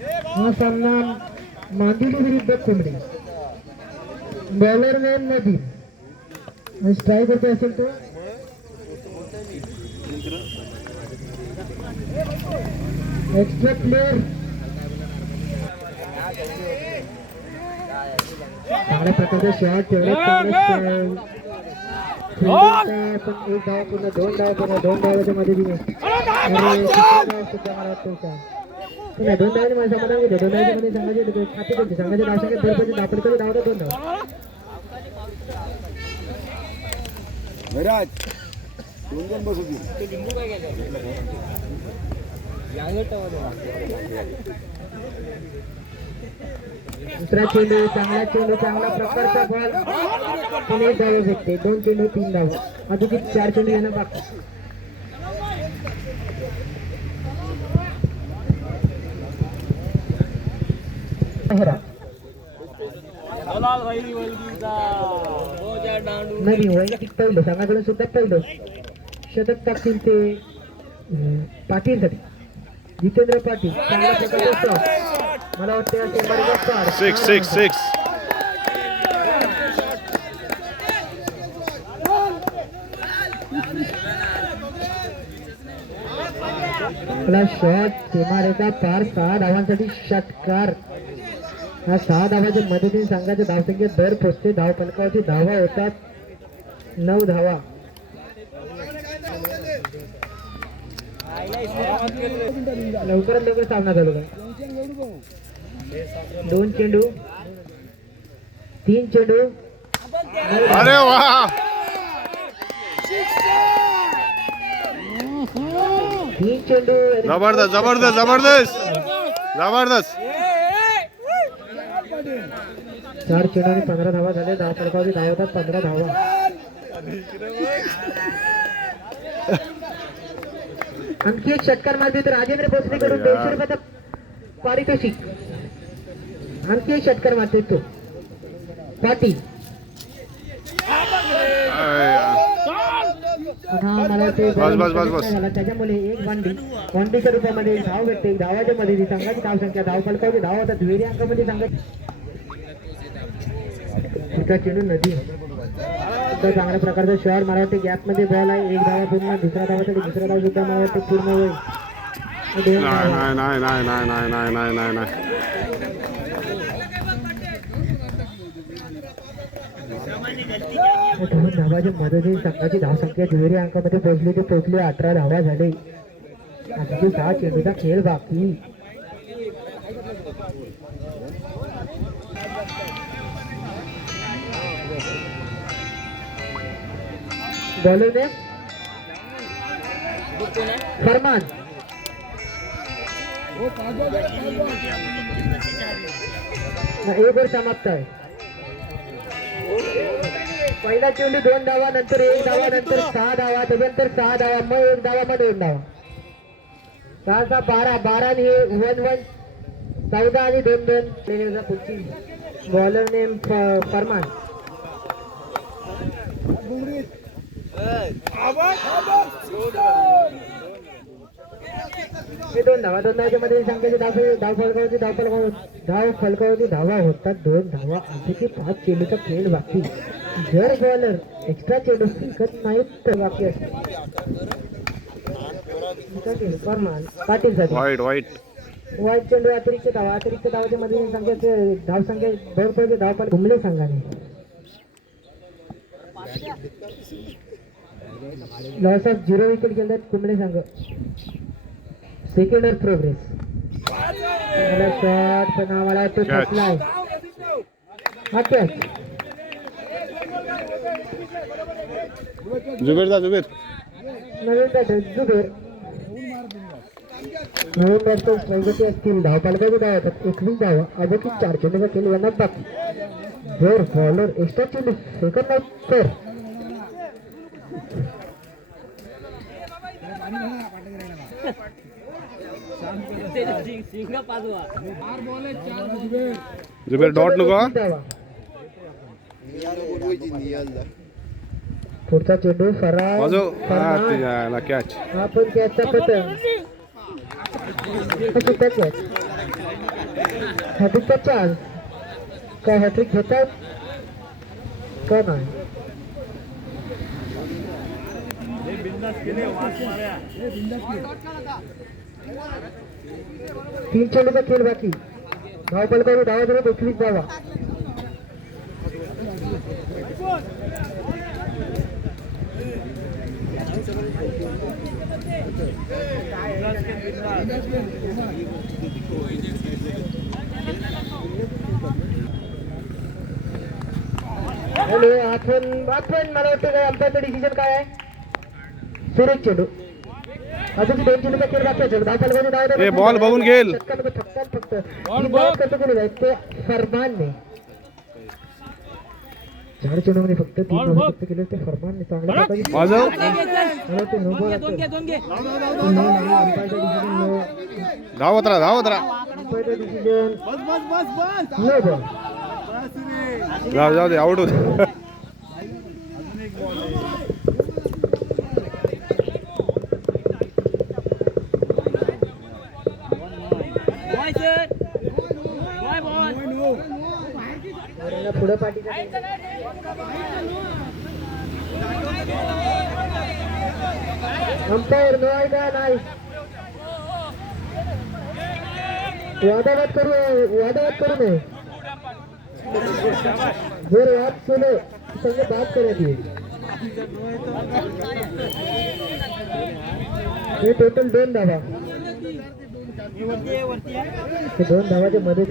हा सामना मांदिवली विरुद्ध कोंबडी. बॉलरमॅन नदी आणि स्ट्राईक होते असेल तो एक्स्ट्रा प्लेयर. चांगल्या प्रकारचा शॉट तेवढे पण एक धाव पूर्ण दोन धावाच्या मध्ये दिले सुद्धा मला वाटतं का नाही. दोन धावाच्या मध्ये समाधान घेते. दोन धावाच्या मध्ये सांगायचे खाते करते सांगायचे धावसाठी दरपती धापड करून धावतात दोन धाव. दुसरा चेंडू चांगला प्रकारचा बॉल पण एक धाव भेटते. दोन चेंडू तीन धाव अजून 4 चेंडू येणं बाकी. नवी वैयक्तिक पहिलं संघाकडून सुद्धा पहिलं शतक टाकतील ते पाटील साठी. जितेंद्र पाटील चांगल्या प्रकारचा मला वाटतं 6 शॉट सीमारेखा पार. 6 धावांसाठी षटकार. या 6 धावाच्या मदतीने संघाच्या धावसंख्या दर पोचते. धाव फलकावरती धावा होतात 9 धावा. लवकरात लवकर सामना चालू आहे. 2 चेंडू 3 चेंडू. अरे वा 3 चेंडू. जबरदस्त 4 चेंडू आणि 15 धावा झाले. धाव फलकावरती धाव होतात 15 धावा. आणखी एक षटकार मारते तर राजेंद्र भोसले कडून 200 रुपयाचा पारितोषिक. आणखी एक षटकार मारते तो पाटील. त्याच्यामुळे एक बांडीच्या रूपामध्ये धाव भेटते. धावाच्या मध्ये संघाची धाव संख्या धाव फलकावरती धाव होतात. दुहेरी अंकामध्ये संघाची चेंडू नदी चांगल्या प्रकारचा शॉट मला वाटते गॅप मध्ये बॉल आहे. एक धावा पूर्ण. दुसरा धावासाठी दुसरा धाव सुद्धा मला वाटते पूर्ण होईल. दोन धावाच्या मदतीने संघाची धावसंख्या दुहेरी अंकामध्ये पोहोचली 18 धावा झाले. आणखी 6 चेंडूचा खेळ बाकी. बॉलिंग में फरमान. एक ओव्हर समाप्त आहे. पहिला चेंडू 2 धावा नंतर 1 धावा नंतर 6 धावा त्याच्यानंतर 6 धावा मग 1 धावा मग 2 धावा. 6 12 आणि 1-1 14 आणि 2-2. बॉलर नेम फरमान. हे 2 धावा. 2 धावाच्या मध्ये संख्येचे धाव फलकावरती धावा होतात 2 धावा. आणखी 5 चेंडूचा खेळ बाकी. जर बॉलर एक्स्ट्रा चेंडू फेकत नाहीत तर बाकी असते. पाटील वाईट चेंडू अतिरिक्त धावाच्या मध्ये संख्येचे धावसंख्या भरपूर धाव घुमले संघाने. लॉस ऑफ 0 विकेट गेले कुंबळे संघ. Second progress. शॉट नावाला तो फसलाय. हा कॅच. जुबेर नवीन बॅटर जुबेर. नवीन बॅटर स्ट्राईकचे असतील. धाव पालकाची धाव होतात 21 धावा. अजून 4 चेंडूचा खेळ येणार बाकी. जर बॉलर एक्स्ट्रा चेंडू फेकत नाही तर जुबेर डॉट नको. पुढचा चेंडू फरार. कॅच. हा पण कॅचचा पतंग सुद्धा कॅच. हॅट्रिकचा चान्स. काय हॅट्रिक घेतात का नाही? तीन चेंडूचा खेळ बाकी. धावपल करू धावा जरा 21 धावा. हॅलो आपण मला वाटतं काय आमचा डिसिजन काय आहे? सुरेश चेंडू. अजून 2 चेंडूचा खेळ बाकी असेल. धावपल करू धावा. ए बॉल बघून घेल. फक्त कसं कोणी जायचं फरमानने. 4 चेंडूमध्ये फक्त 3 बॉल फक्त केले ते फरमानने. चांगल्या प्रकारे वाजव. मला ते नो बॉल धावत राहा अंपायरचं डिसिजन नो बॉल. जाऊ दे आउट होत. पुढे पाठीचा अंपायर नो आहे का नाही? वादावाद करू नये. जर वाद केलं संग बात करण्यात येईल. हे टोटल 2 धावा. 2 धावाच्या मध्ये